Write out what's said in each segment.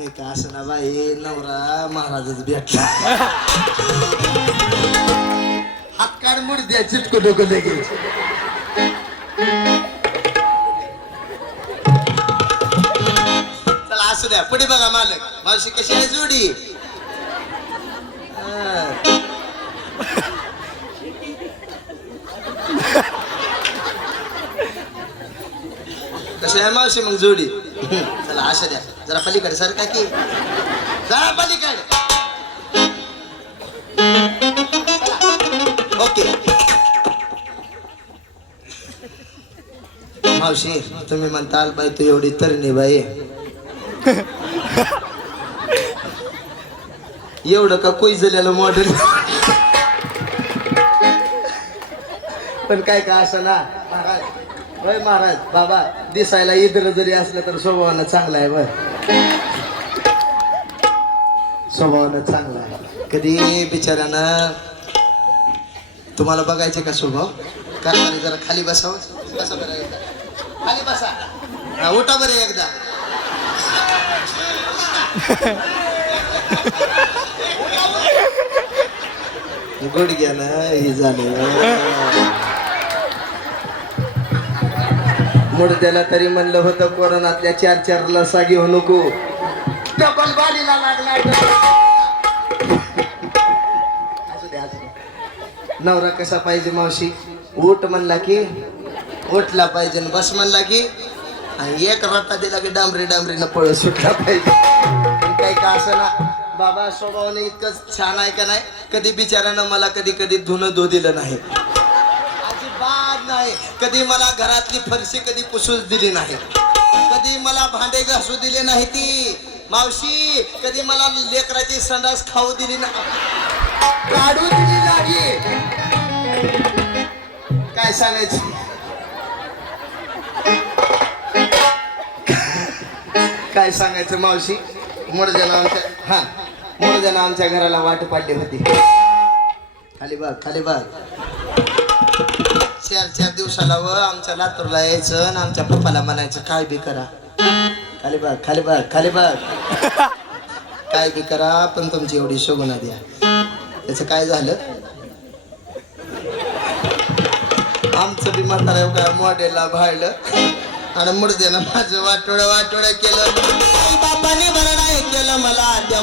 काही का असं ना बाई नवरा महाराजच भेटला हात काढ मुड द्या चिटको डोकं लगेच चला असू द्या पुढे बघा मालक मावशी कशी आहे जोडी कशी आहे मावशी मग जोडी चला असू द्या जरा पलीकडे सर का की जरा पलीकडे ओके मावशी तुम्ही म्हणताल बाई तू एवढी तरणी बाई एवढं का कोयजलेलं मॉडेल पण काय का असं ना महाराज होय महाराज बाबा दिसायला इतर जरी असलं तर स्वभावानं चांगला आहे बर स्वभावानं चांगला आहे कधी बिचाऱ्यानं तुम्हाला बघायचे का स्वभाव कारभारी जरा खाली बसावं बसा बरं एकदा खाली बसा हा उठा बरं एकदा गुडघ्या ना हे झालं मुडद्याला तरी म्हणलं होतं कोरोनातल्या 4 लसा घेऊ नको डबल बालीला लागला नवरा कसा पाहिजे मावशी उठ म्हणला की उठला पाहिजे बस म्हणला की आणि एक रट्टा दिला की डांबरी डांबरीनं पळ सुटला पाहिजे काही का असं ना बाबा स्वभावाने इतकं छान आहे का नाही कधी बिचाऱ्यानं मला कधी कधी धुणं धो दिलं नाही अजिबात नाही कधी मला घरातली फरशी कधी पुसूच दिली नाही कधी मला भांडे घासू दिले नाही ती मावशी कधी मला लेकराची संडास खाऊ दिली नाही काढू दिली नाही काय सांगायचं काय सांगायचं मावशी मुडद्यानं आमच्या घराला वाट पाडली होती खाली बघ 4 दिवसाला व आमच्या लातूरला यायचं आणि आमच्या पप्पाला म्हणायचं काय बी करा खाली बघ काय बी करा पण तुमची एवढी शोभना द्या त्याचं काय झालं आमचं बी म्हातारा काय मॉडेलला भाळलं आणि मुडद्यानं माझं वाटोळं केलं बापाने बरं नाही केलं मला त्या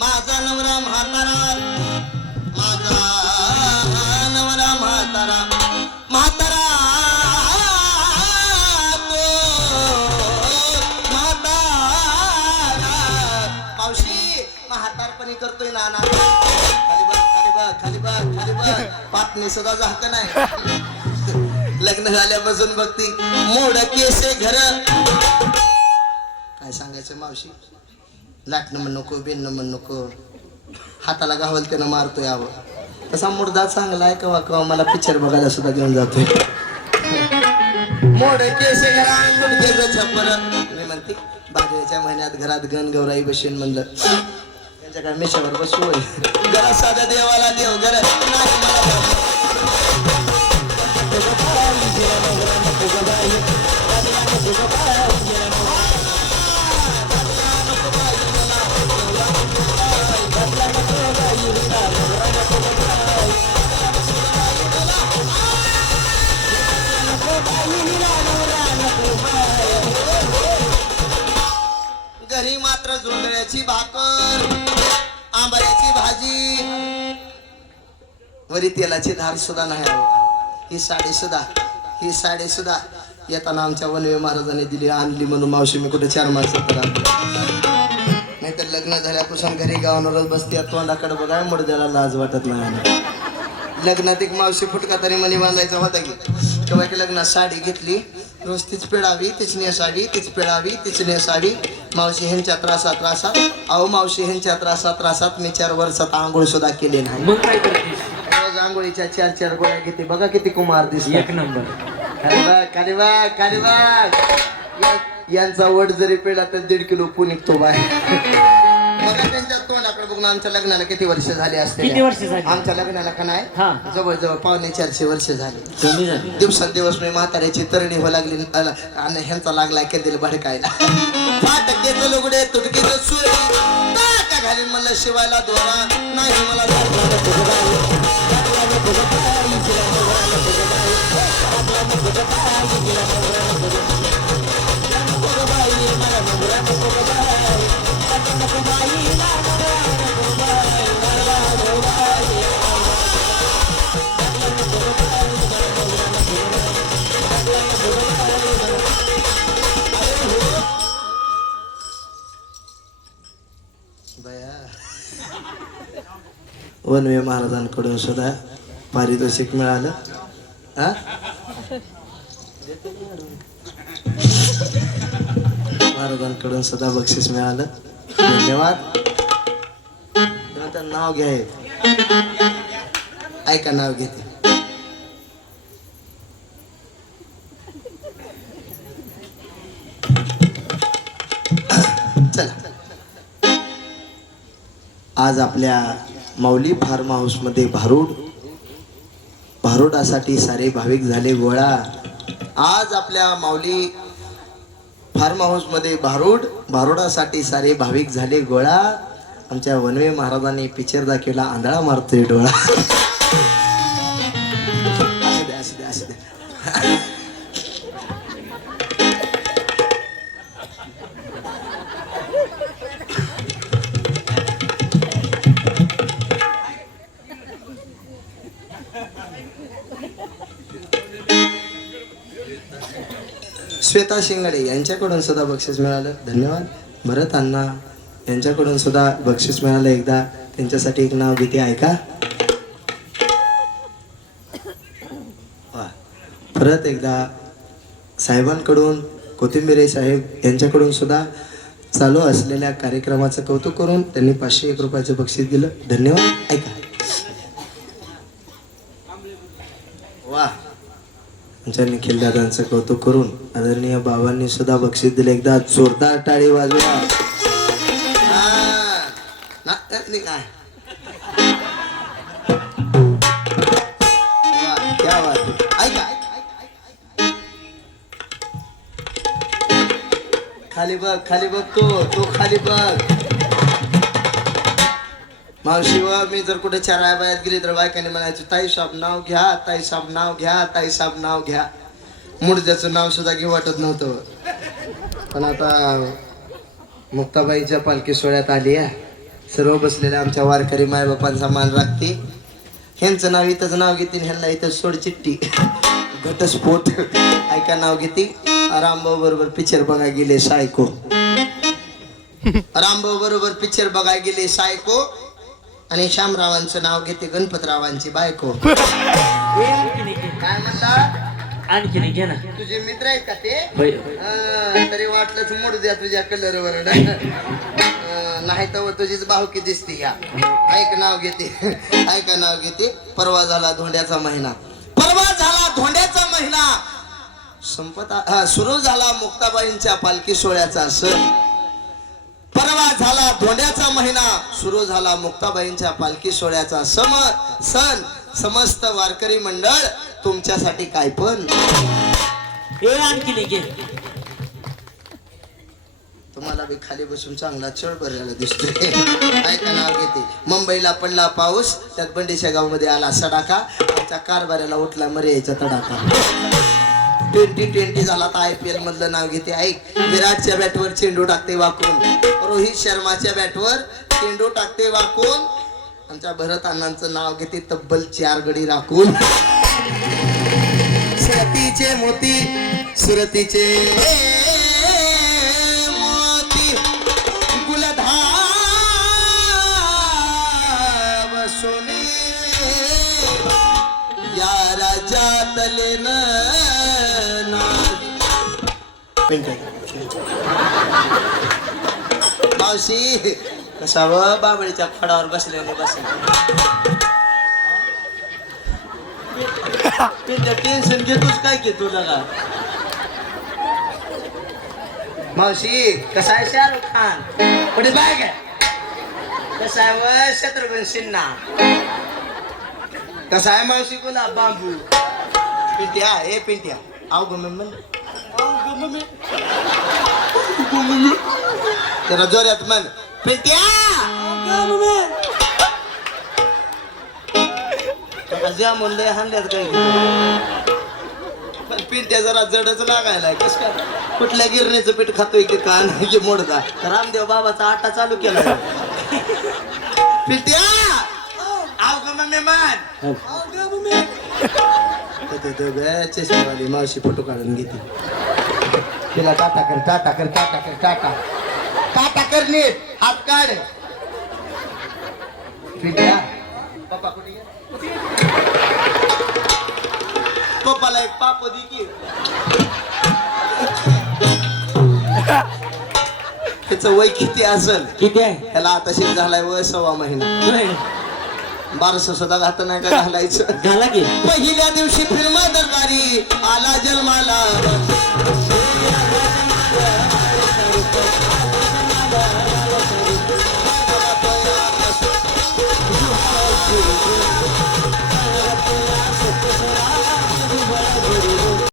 माझा नवरा म्हातारा मावशी म्हातारपणी करतोय नाना खाली बघ पाटणी सुद्धा झाक नाही लग्न झाल्यापासून बघती मोड केसे घर काय सांगायचं मावशी लाटणं म्हण नको बेनणं म्हण नको हाताला गावल त्यानं मारतोय यावं तसा मुर्दा चांगला आहे कवा मला पिक्चर बघायला सुद्धा घेऊन जातोय मोड केसे घरा मी म्हणते बाजूच्या महिन्यात घरात गण गौराई बसेन म्हणलं त्यांच्या काय मेशावर बसू जरा साधा देवाला देव जरा घरी मात्र जोंधळ्याची भाकर आंबाड्याची भाजी वरी तेलाची धार सुद्धा नाही ही साडी सुद्धा येताना आमच्या वनवे महाराजांनी दिली आणली म्हणून मावशी मी कुठे 4 माणसं तर नाहीतर लग्न झाल्यापासून घरी गावावरच बसते तोंडाकडे बघा मुडद्याला लाज वाटत नाही. लग्नात एक मावशी फुटका तरी मनी बांधायचा होता की तेव्हा की लग्नात साडी घेतली रोज तीच पिळावी तीच नेसावी तीच पिळावी तीच नेसावी. मावशी ह्यांच्या त्रासात अहो मावशी ह्यांच्या त्रासात मी 4 वर्षात आंघोळ सुद्धा केली नाही. मग काय करते? रोज आंघोळीच्या 4 गोळ्या घेते. बघा किती कुमार दिसतो. एक नंबर. खाली बघ यांचा वट जरी पेला तर 1.5 किलो पू निघतो बाहेर. बघा त्यांच्या तोंडाकडे बघून आमच्या लग्नाला किती वर्ष झाली असते. किती वर्ष झाली? आमच्या लग्नाला का नाही हा. जवळजवळ 450 वर्ष झाली. कमी झाली. दिवसेंदिवस मी म्हाताऱ्याची तरणी हो लागली आणि ह्यांचा लागला केंद्र भडकायला. 5% लुगडे तुटकीचं सुरी का घालीन म्हणलं शिवायला दोरा नाही मला वनवे महाराजांकडून सुद्धा पारितोषिक मिळालं. हा महाराजांकडून सुद्धा बक्षीस मिळालं. धन्यवाद. नाव घ्या ऐका नाव घेते. चला आज आपल्या माऊली फार्म हाऊस मध्ये भारुडासाठी सारे भाविक झाले गोळा. आज आपल्या माऊली फार्म हाऊस मध्ये भारुडासाठी सारे भाविक झाले गोळा. आमच्या वनवे महाराजांनी पिक्चर दाखवला आंधळा मारतोय डोळा. असू दे. श्वेता शिंगाडे यांच्याकडून सुद्धा बक्षीस मिळालं. धन्यवाद. भरत अण्णा यांच्याकडून सुद्धा बक्षीस मिळालं. एकदा त्यांच्यासाठी एक नाव घेते ऐका. परत एकदा साहेबांकडून कोथिंबिरे साहेब यांच्याकडून सुद्धा चालू असलेल्या कार्यक्रमाचं कौतुक करून त्यांनी 501 रुपयाचं बक्षीस दिलं. धन्यवाद. ऐका. वा आमच्या निखिल दादांचं कौतुक करून आदरणीय बाबांनी सुद्धा बक्षीस दिले. एकदा जोरदार टाळी वाजवा. क्या बात आहे. ऐका खाली बघ तो खाली बघ. मावशी व मी जर कुठे 4 बायात गेली तर बायकाने म्हणायचं ताई साहेब नाव घ्या ताई साहेब नाव घ्या ताई साहेब नाव घ्या. मुडद्याचं नाव सुद्धा घेऊ वाटत नव्हतं. पण आता मुक्ताबाईच्या पालखी सोहळ्यात आली आहे. सर्व बसलेल्या आमच्या वारकरी मायबापांचा मान राखते. ह्यांचं नाव इथंच नाव घेते ह्यांना इथं सोड चिठ्ठी घटस्फोट. ऐका नाव घेते. रामभाऊ बरोबर पिक्चर बघायला गेले सायको. रामभाऊ बरोबर पिक्चर बघायला गेले सायको आणि श्यामरावांचं नाव घेते गणपतरावांची बायको. काय म्हणला आणखी घे ना. तुझे मित्र आहेत का ते? तरी वाटलंच मोडू द्या तुझ्या कलरवर. नाही तर तुझीच भावकी दिसते. या ऐक नाव घेते. ऐका नाव घेते. परवा झाला धोंड्याचा महिना. सुरू झाला मुक्ताबाईंच्या पालखी सोहळ्याचा सण. परवा झाला धोंड्याचा महिना. सुरू झाला मुक्ताबाईंच्या पालखी सोहळ्याचा सण. समस्त वारकरी मंडळ तुमच्यासाठी काय पण. आणखी घे. तुम्हाला बी खाली बसून चांगला चढ भरलेला दिसतोय. ऐका नाव घेते. मुंबईला पडला पाऊस त्यात बंडीच्या गावमध्ये आला सडाका. आमच्या कारभाऱ्याला उठला मर्यायचा तडाखा. 2020 झाला तर IPL मधलं नाव घेते. ऐक. विराटच्या बॅटवर चेंडू टाकते वाकून. रोहित शर्माच्या बॅटवर चेंडू टाकते वाकून. आमच्या भरत अण्णांचं नाव घेते. तब्बल 4 गडी राखून. सुरतीचे मोती गुलधाव सोने या राजातले मावशी कसावं बाबळीच्या फडावर बसलेले बसले टेन्शन घेतोच काय घेतो लगा मावशी कसा आहे शाहरुख खान पुढे बाय काय कसा आहे व शत्रुघ्न सिन्हा कसा आहे मावशी गुलाब बांबू पिंट्या हे पिंट्या आव ग मम्मी जरा जोरात म्हण पिंट्या ज्या म्हणले हाणल्यात काही पण पिंट्या जरा जडच लागायला कस काय कुठल्या गिरणीचं पीठ खातोय की का नाही मोडदा रामदेव बाबाचा आटा चालू केला पिंट्या आव ग मम्मी मान चष्मेवाली मावशी फोटो काढून घेते तिला टाटा कर टाटा कर टाटा कर टाटा टाटा कर नीट हात काढ पिंट्या पप्पा कुठे गेला? पप्पाला एक पाप दे की त्याचं वय किती असेल किती आहे त्याला आता शेत झालाय वय 6 महिना 1200 सुद्धा घात नाही का घालायचं झाला की पहिल्या दिवशी फिल्म दरबारी आला जन्माला